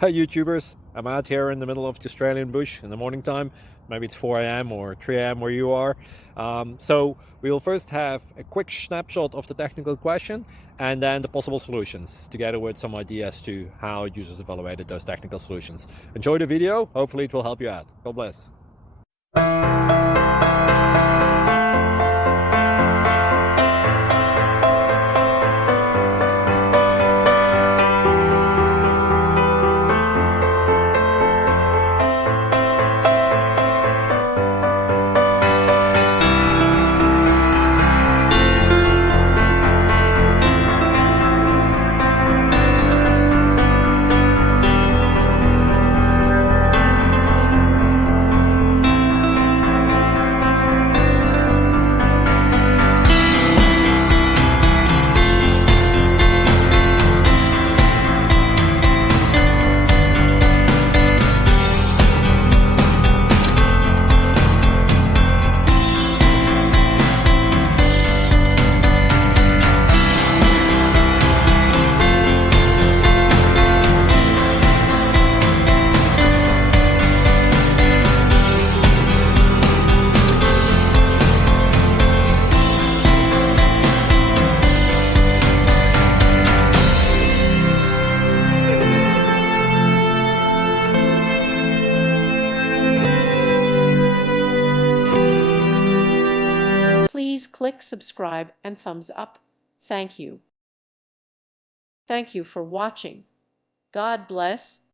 Hi YouTubers, I'm out here in the middle of the Australian bush in the morning time. Maybe it's 4 a.m. or 3 a.m. where you are. So we will first have a quick snapshot of the technical question and then the possible solutions, together with some ideas to how users evaluated those technical solutions. Enjoy the video, hopefully it will help you out. God bless. Please click subscribe and thumbs up. Thank you. Thank you for watching. God bless.